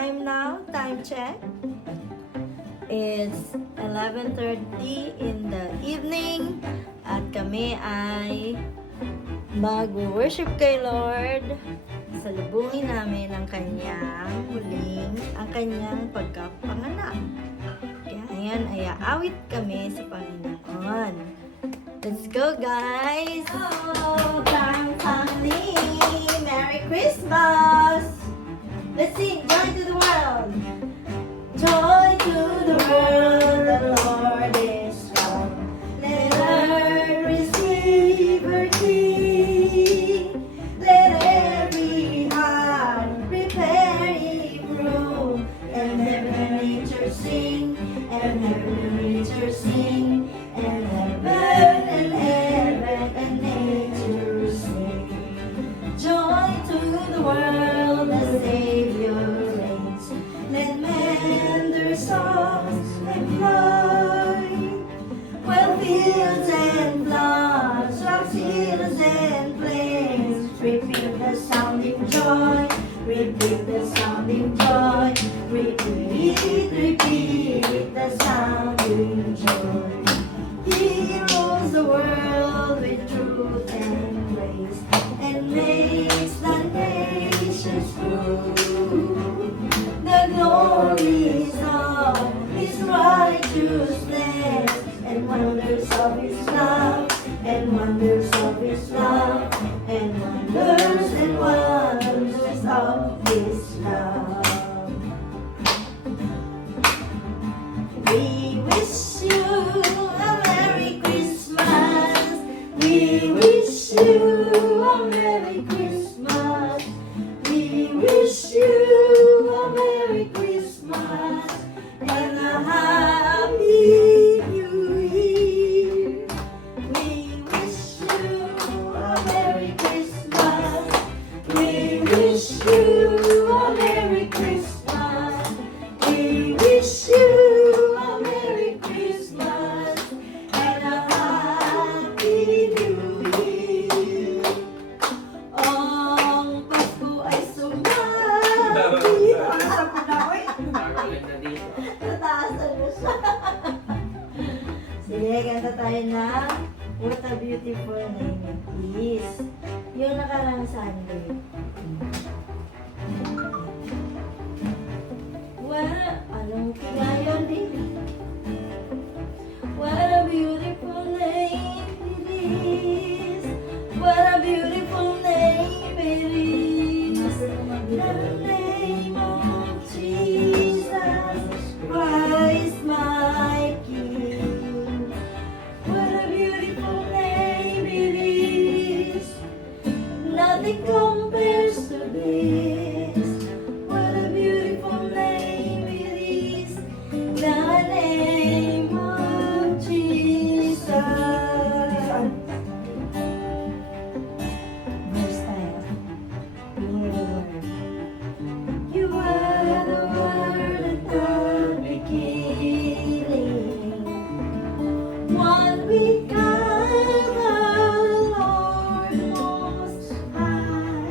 time now? Time check. It's 11:30 in the evening at kami ay mag-worship kay Lord. Salubungin namin ang kanyang pagkapanganak. Kaya ngayon ay aawit kami sa Panginoon. Let's go, guys! Oh, Parang family! Merry Christmas! Let's sing Joy to the World! Joy to the world, the Lord is come. Let earth receive her King. Let every heart prepare Him room. And heaven and nature sing, and heaven and nature sing, and heaven and nature sing. Joy to the world, the Savior reigns. Let men their songs employ, while fields and floods, rocks, hills and plains, repeat the sounding joy, repeat the sounding joy, repeat the sounding joy. He rules the world with truth and grace, and makes the nations prove the glories of His righteousness, and wonders of His love, and wonders of His love, and wonders of His love. We wish you a Merry Christmas. We wish you a Merry Christmas. We wish you a Merry Christmas and a Happy New Year. We wish you a Merry Christmas. We wish you a Merry Christmas. We wish you a Merry Christmas and a Happy New Year. Ang Pasko ay sumagi. Asa ko na, oy. Nataasan mo siya. Sige, kanta tayo na What a Beautiful Name It Is. Yung nakarang Sunday. Anong kigayon din? What a beautiful name it is. What a beautiful name it is. The name of Jesus Christ my King. What a beautiful name it is. Nothing compares to this. What a beautiful name it is. The name of Jesus. Verse tayo. You are the Word at the beginning. One with God, the Lord Most High.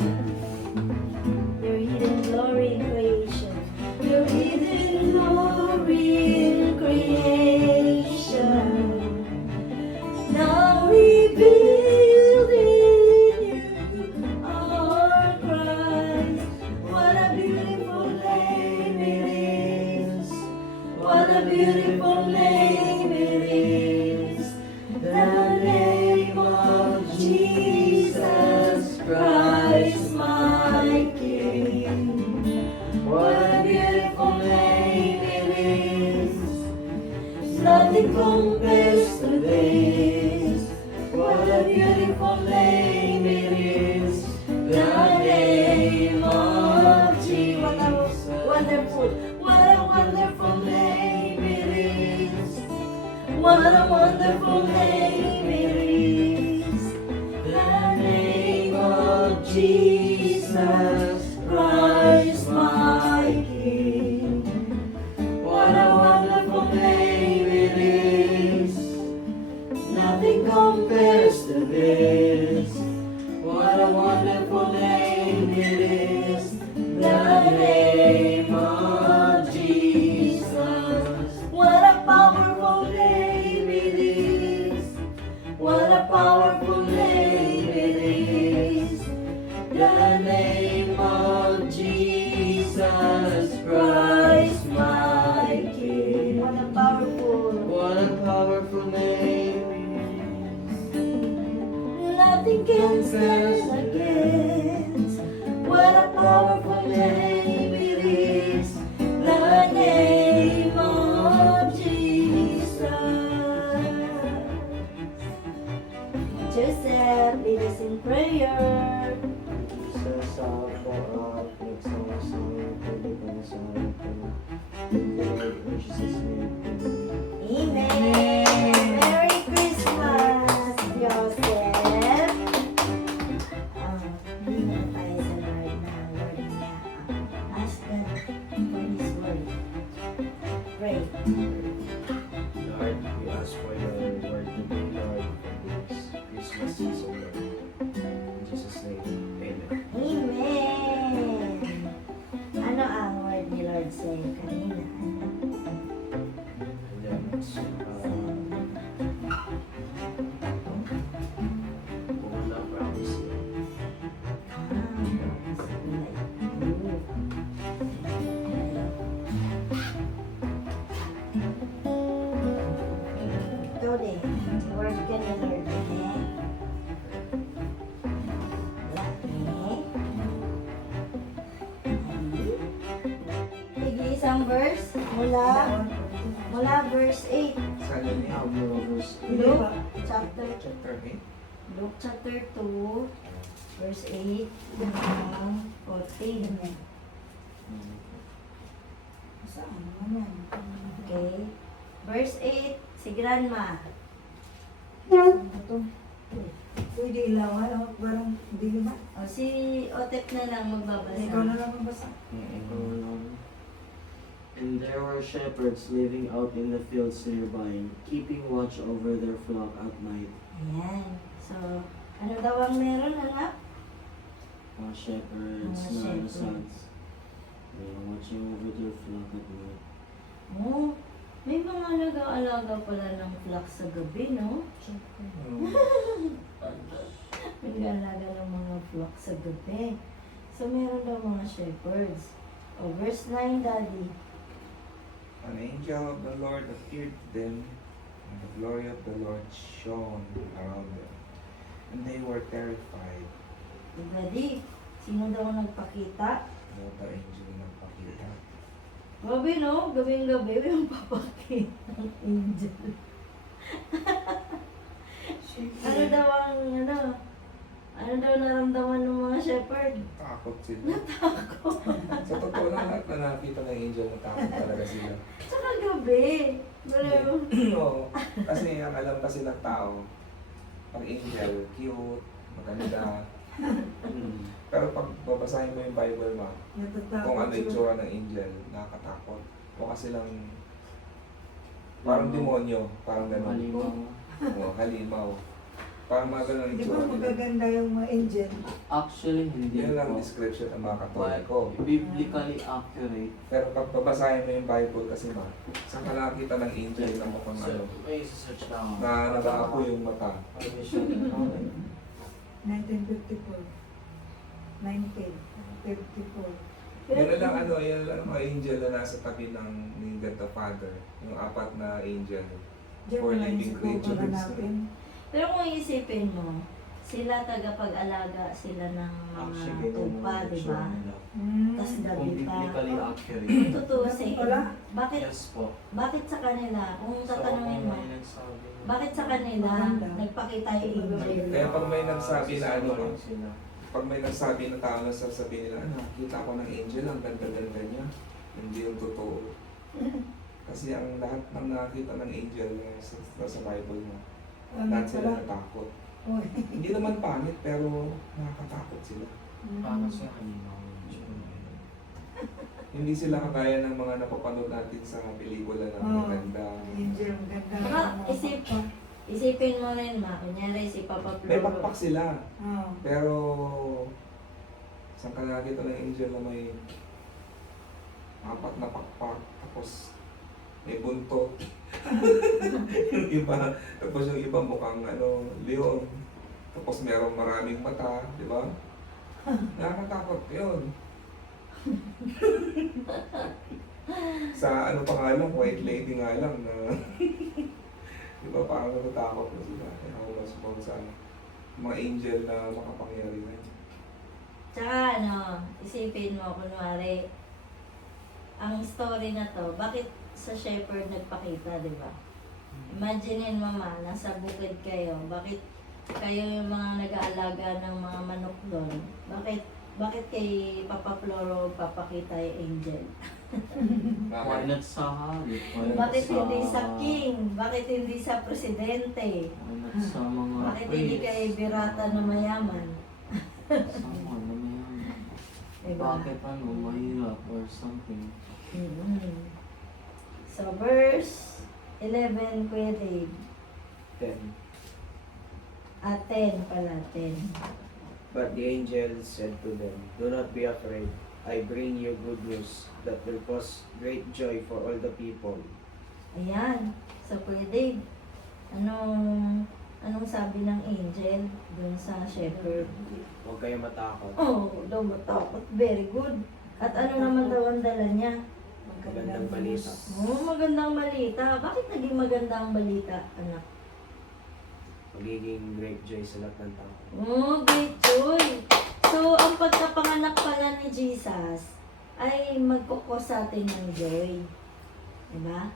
Your hidden glory in creation. Your hidden glory in creation. Now revealed in you, our Christ. What a beautiful name it is. What a beautiful name it is. The name of Jesus Christ my King. What a beautiful name it is. Nothing compares to this. What a beautiful name it is. The name of Jesus. Wonderful. What a wonderful name it is. What a wonderful name it is. The name of Jesus Christ my King. What a wonderful name it is. Nothing compares to this. What a wonderful name it is. The name of can stand against? What a powerful name it is, the name of Jesus. Joseph, lead us in prayer. Sa po, nagsama-sama, pwede pa na sa harap ko. In the Lord, in Jesus' name, amen. Amen. Merry Christmas, Joseph. Hindi na tayo sa Lord na word niya. Ask God for His word. Pray. Lord, we ask for your word today, Lord, for this Christmas season, Lord. In Jesus' name, amen. Amen. Ano ang word ni Lord sa'yo kanina? And then, wala promise niya. Ito din. Word ka ni Lord. Sige, isang verse mula verse 8. Saan yun eh? Luke chapter Chapter 8? Luke chapter 2 verse 8 hanggang 14. Saan naman yan? Okay. Verse 8, si Grandma. Saan ba ito? Pwede ilawan o parang hindi naman. O, si Otep na lang magbabasa. Ikaw na lang magbasa. And there were shepherds living out in the fields nearby, keeping watch over their flock at night. Ayan. So, ano daw ang meron, anak? Mga shepherds Mga na shepherds. sons. They are watching over their flock at night. Oh, may mga nag-aalaga pala ng flock sa gabi, no? May nag-aalaga ng mga flock sa gabi. So, meron daw mga shepherds. O, verse 9, Daddy. An angel of the Lord appeared to them, and the glory of the Lord shone around them. And they were terrified. Daddy, sino daw nagpakita? Ano the angel nagpakita? Gabi, no? Gabing-gabi, yung papakita ng angel. Ano daw ang, ano daw naramdaman ng mga shepherd? Takot sila. Sa totoo lang, lahat na nakita ng angel, natakot talaga sila. Tsaka gabi. Wala Oo. Kasi ang alam kasi ng tao, pag angel, cute, maganda. Pero pag babasahin mo yung Bible mo, Natatakot kung ano yung sila. tsura ng angel, nakakatakot. O kasi lang, parang demonyo, parang gano'n. Halimaw. O, halimaw. Parang mga gano'n yung Di ba tsura nila. magaganda yung mga angel? Actually, hindi Yun lang po. description ng mga But Katoliko. biblically accurate. Pero pag babasahin mo yung Bible kasi saan ka nakakita ng angel na mukhang ano, May search lang. na nag-aapo yung mata. 1954. 1954. Yun lang ano, yun lang mga angel na nasa tabi ng ni God the Father. Yung apat na angel. Diyan For mo lang living sa creatures. hanapin. Pero kung isipin mo, sila tagapag-alaga sila ng mga tupa, di ba? Tas Kung gabi pa. biblically accurate. Kung tutusin, Wala. bakit Yes po. sa kanila, kung tatanungin mo, may nagsabi na- bakit sa kanila Maganda. nagpakita yung angel? Kaya pag may nagsabi na ano, Sinungaling sila. pag may nagsabi na tao na sasabihin nila, nakita ko ng angel, ang ganda-ganda niya. Hindi yung totoo. Kasi ang lahat ng nakita ng angel sa Bible mo, lahat sila natakot. Oy. Hindi naman pangit, pero nakakatakot sila. Para sa halimaw. Hindi sila kagaya ng mga napapanood natin sa pelikula na Oo. maganda. Angel, ang ganda. Saka isipin mo rin kunyari si Papa May Floro. pakpak sila, Oo. pero saan ka nakita ng angel na may apat na pakpak, tapos may buntot. Yung iba, tapos yung iba mukhang leon. Tapos merong maraming mata, di ba? Nakakatakot yun. Sa ano pa nga lang, white lady nga lang na di ba parang natatakot na sila. Kaya ako mas sa mga angel na makapangyarihan. Tsaka ano, isipin mo, kunwari, ang story na to, bakit sa shepherd nagpakita, di ba? Imaginin mo ma, nasa bukid kayo, bakit kayo yung mga nag-aalaga ng mga manok doon? Bakit kay Papa Floro papakita yung angel? Why not sa hari? Why not Bakit hindi sa king? Bakit hindi sa presidente? Why not sa mga Bakit hindi kay Birata na mayaman? Sa mga na mayaman. Diba? Bakit ano, mahirap or something? Mhm. So, verse 11, Kuya Dave. 10. 10 pala, 10. But the angel said to them, "Do not be afraid. I bring you good news that will cause great joy for all the people. Ayan. So, Kuya Dave, anong sabi ng angel dun sa shepherd? Huwag kayo matakot. Oh, daw matakot. Very good. At ano naman daw ang dala niya? Magandang balita. Oh, magandang balita. Bakit naging magandang balita, anak? Magiging great joy sa lahat ng tao." Oh, great joy. So, ang pagkapanganak pala ni Jesus ay magkukos sa atin ng joy. Diba?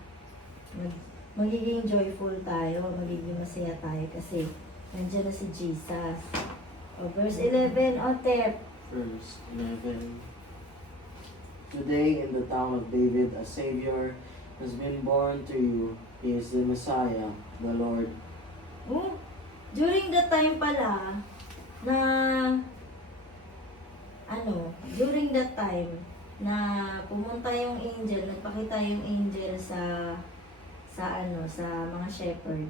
Magiging joyful tayo, magiging masaya tayo kasi nandiyan na si Jesus. O, verse 11, Otep. Verse 11. Today in the town of David, a Savior has been born to you. He is the Messiah, the Lord. Oh, during the time pala na during that time na pumunta yung angel, nagpakita yung angel sa mga shepherd.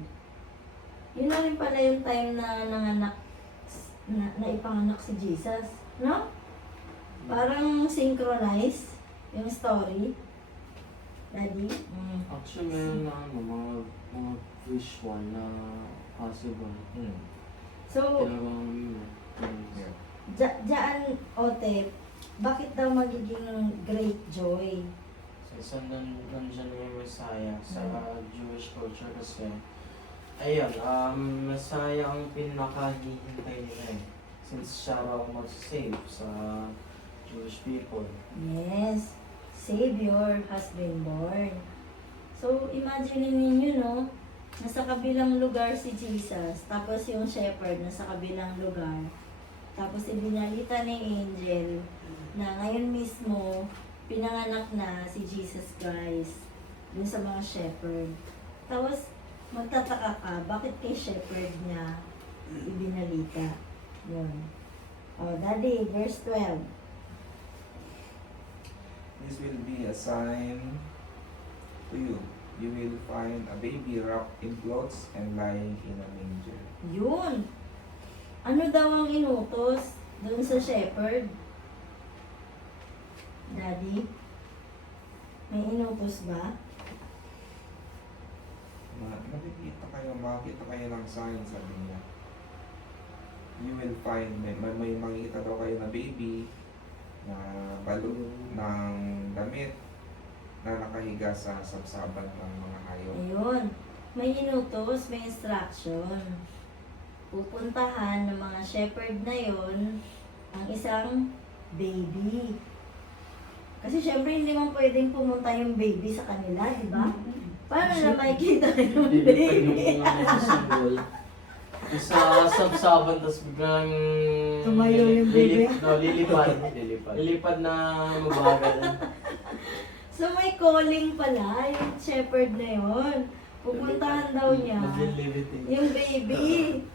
Yun na rin pala yung time na nanganak na ipanganak si Jesus, no? Parang synchronize yung story. Daddy? Actually, meron na ano, mga visual na possible. So, Talagang view. Diyan, Ote, bakit daw magiging great joy? So, saan nandiyan yung Messiah sa Jewish culture kasi, ayun, Messiah ang pinakahihintay nila eh. Since siya raw mag-save sa Jewish people. Yes, Savior has been born. So, imagine ninyo, no? Nasa kabilang lugar si Jesus, tapos yung shepherd nasa kabilang lugar. Tapos ibinalita ni angel na ngayon mismo, pinanganak na si Jesus Christ dun sa mga shepherd. Tapos, magtataka ka, bakit kay shepherd niya ibinalita? Yun. Oh, Daddy, verse 12. This will be a sign to you. You will find a baby wrapped in clothes and lying in a manger. Yun. Ano daw ang inutos doon sa shepherd? Daddy? May inutos ba? Makikita kayo ng sign, sabi niya. You will find, may makikita daw kayo na baby na balot ng damit na nakahiga sa sabsaban ng mga hayop. Ayun. May inutos, may instruction. Pupuntahan ng mga shepherd na yon ang isang baby. Kasi syempre hindi man pwedeng pumunta yung baby sa kanila, di ba? Paano na makikita yung Lilipad baby? yung mga symbol. Sa sabsaban, tapos biglang Tumayo yung baby. Lilipad na mabagal. So may calling pala yung shepherd na yon. Pupuntahan daw niya Mag-levitate. yung baby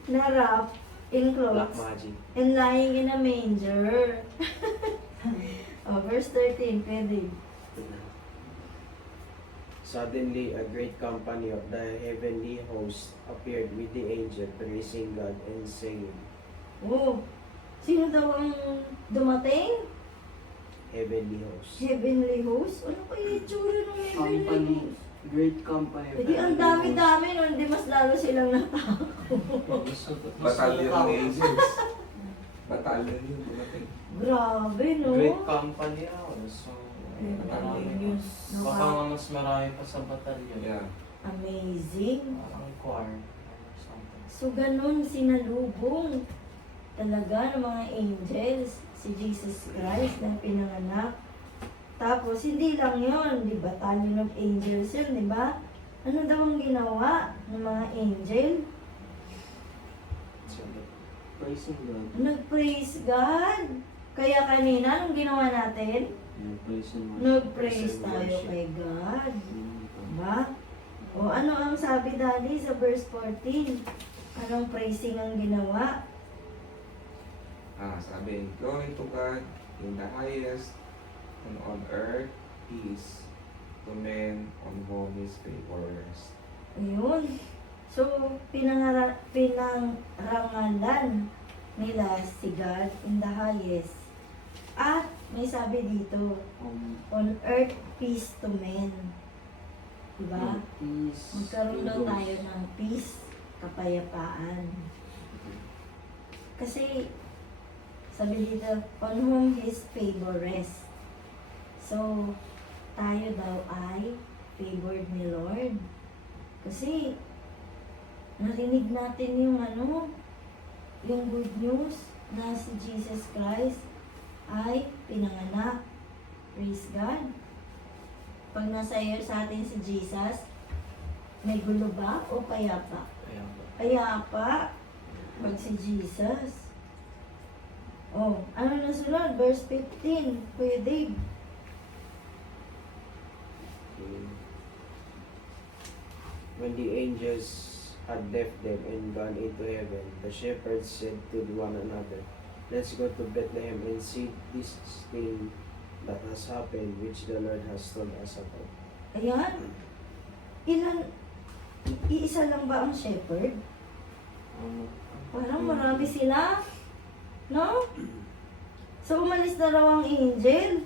na wrapped in Black clothes magic. and lying in a manger. Oh, verse 13, pwede. Suddenly, a great company of the heavenly host appeared with the angel, praising God and saying, Oh, sino daw ang dumating? heavenly host. Heavenly host? Ano pa yung itsura ng heavenly Company. host? Great company. Pwede ang dami-dami nun, di mas lalo silang natakot. Batalyon ng angels. Batalyon yun, dumating. Grabe, no? Great company raw. So, Ayun, baka nga mas marami pa sa batalyon. Yeah. Amazing. Parang choir or something. So, ganun sinalubong talaga ng mga angels si Jesus Christ na pinanganak. Tapos, hindi lang yon, di ba? Battalion of angels yun, di ba? Ano daw ang ginawa ng mga angel? Praising God. Nag-praise God. Kaya kanina, anong ginawa natin? Praise and worship. Nag-praise tayo kay God. Diba? O ano ang sabi Daddy sa verse 14? Anong praising ang ginawa? Sabi, glory to God in the highest, and on earth, peace to men on whom his favor rests. Ayun. So, pinangrangalan nila si God in the highest. At may sabi dito, on earth, peace to men. Diba? Peace. Magkaroon daw tayo ng peace, kapayapaan. Kasi, sabi dito, on whom his favor rests. So, tayo daw ay favored ni Lord. Kasi, narinig natin yung yung good news na si Jesus Christ ay pinanganak. Praise God. Pag nasa iyo sa atin si Jesus, may gulo ba o payapa? Payapa. Pag si Jesus. Oh, ano na sunod? Verse 15. Kuya Dave. When the angels had left them and gone into heaven, the shepherds said to one another, "Let's go to Bethlehem and see this thing that has happened, which the Lord has told us about." Ayan. Iisa lang ba ang shepherd? Parang marami sila. No? So, umalis na raw ang angel.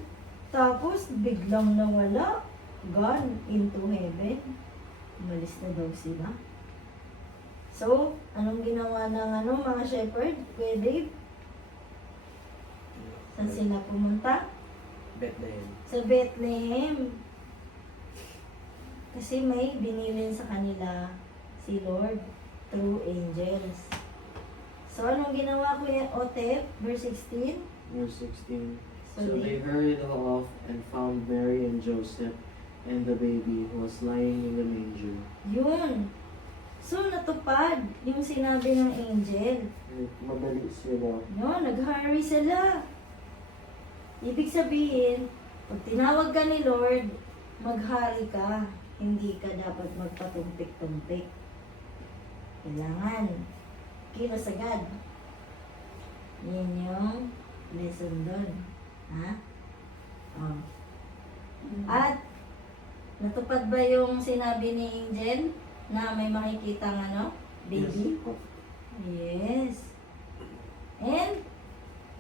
Tapos, biglang nawala. Gone into heaven. Umalis na daw sila. So, anong ginawa ng mga shepherd? Kuya Dave? Saan sila pumunta? Bethlehem. Sa Bethlehem. Kasi may binilin sa kanila si Lord through angels. So, anong ginawa Kuya Otep? Verse 16? Verse 16. So, So they hurried off and found Mary and Joseph and the baby who was lying in the manger. yun. So, natupad yung sinabi ng angel. Madali sila. No, nag-hurry sila. Ibig sabihin, pag tinawag ka ni Lord, mag-hurry ka. Hindi ka dapat magpatumpik-tumpik. Kailangan. Kilos agad. Yan yung lesson doon. Ha? Oh. At, natupad ba yung sinabi ni Angel na may makikita baby? Yes. And,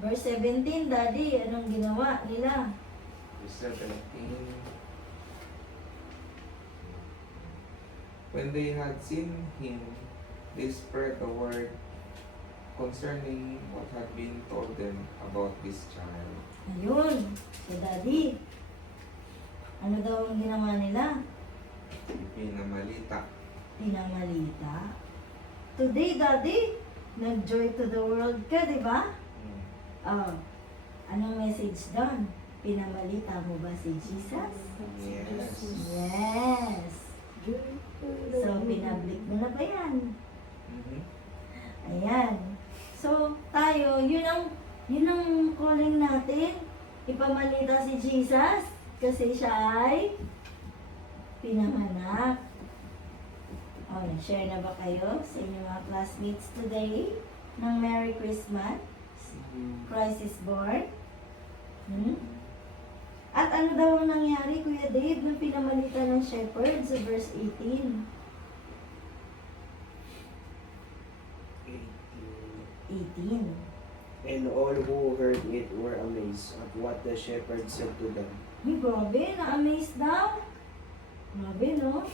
verse 17, Daddy, anong ginawa nila? Verse 17. When they had seen him, they spread the word concerning what had been told them about this child. Ayun. So, Daddy, ano daw ang ginawa nila? Pinamalita. Pinamalita. Today, Daddy, nag-joy to the world ka, di ba? Oh, anong message doon? Pinamalita mo ba si Jesus? Yes. Yes. So, pinablik mo na ba yan? Mhm. Ayan. So, tayo, yun ang calling natin. Ipamalita si Jesus kasi siya ay pinanganak. O, nag-share na ba kayo sa inyong mga classmates today ng Merry Christmas? Christ is born? At ano daw ang nangyari, Kuya Dave, nung pinamalita ng shepherd sa verse 18? 18. And all who heard it were amazed at what the shepherd said to them. Ay, grabe, na-amaze daw. Grabe, no?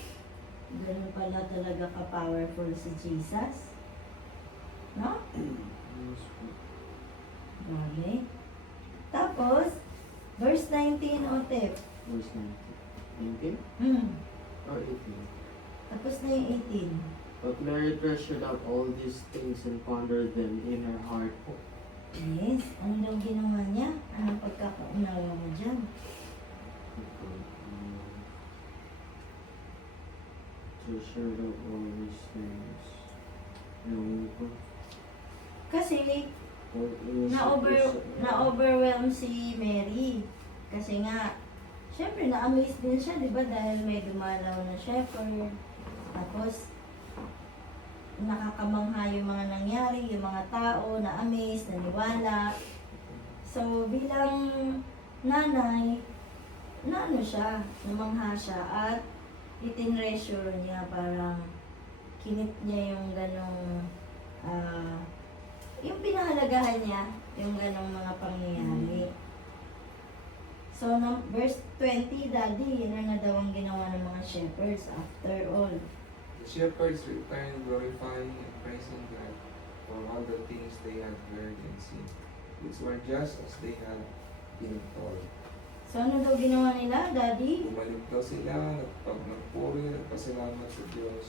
Ganun pala talaga ka-powerful si Jesus. No? Grabe. Tapos, verse 19, Otep. Verse 19. 19? Hmm. Or 18? Tapos na yung 18. But Mary treasured up all these things and pondered them in her heart. Yes, ano daw ginawa niya? Anong pagkakaunawa mo dyan? Treasured up all these things. Ewan ko. Kasi Or inisip ko sa- na-overwhelm si Mary. Kasi nga, syempre na-amaze din siya, di ba? Dahil may dumalaw na shepherd. Tapos, nakakamangha yung mga nangyari, yung mga tao, na-amaze, naniwala. So, bilang nanay, naano siya, namangha siya, at itinreasure niya, parang kinip niya yung ganong, yung pinahalagahan niya, yung ganong mga pangyayari. So, verse 20, Daddy, yun na daw ang ginawa ng mga shepherds after all. The shepherds returned glorifying and praising God for all the things they had heard and seen, which were just as they had been told. So, ano daw ginawa nila, Daddy? Bumalik daw sila, nagpuri, nagpasalamat sa Diyos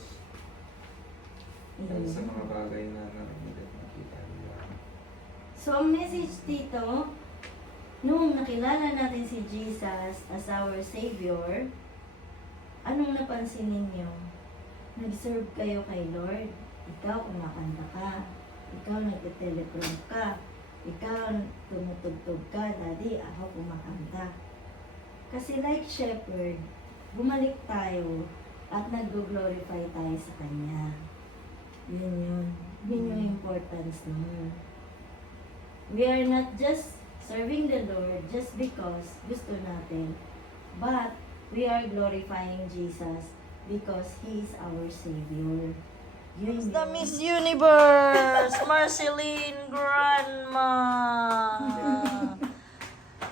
dahil sa mga bagay na narinig at nakita nila. So, ang message dito, nung nakilala natin si Jesus as our Savior, anong napansin ninyo? Nag-serve kayo kay Lord. Ikaw kumakanta ka. Ikaw nagte-teleprompter ka. Ikaw tumutugtog ka. Daddy, ako kumakanta. Kasi like shepherd, bumalik tayo at nag-glorify tayo sa Kanya. Yun yun. Yun yung importance nun. We are not just serving the Lord just because gusto natin, but we are glorifying Jesus because He is our Savior. Yun yun. The Miss Universe! Marceline Grandma!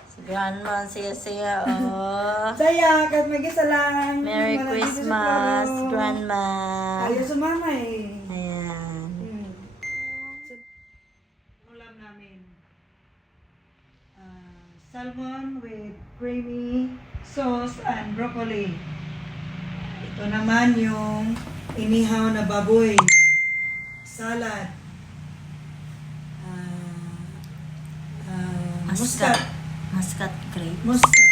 Si Grandma, siya, oh. Saya, kahit mag-isa lang. Merry Wala dito sa Christmas, kwarto. Grandma! Ayaw sumama eh. Ayan. Ulam namin. Salmon with creamy sauce and broccoli. Ito naman yung inihaw na baboy. Salad. Muscat. Muscat grape. Muscat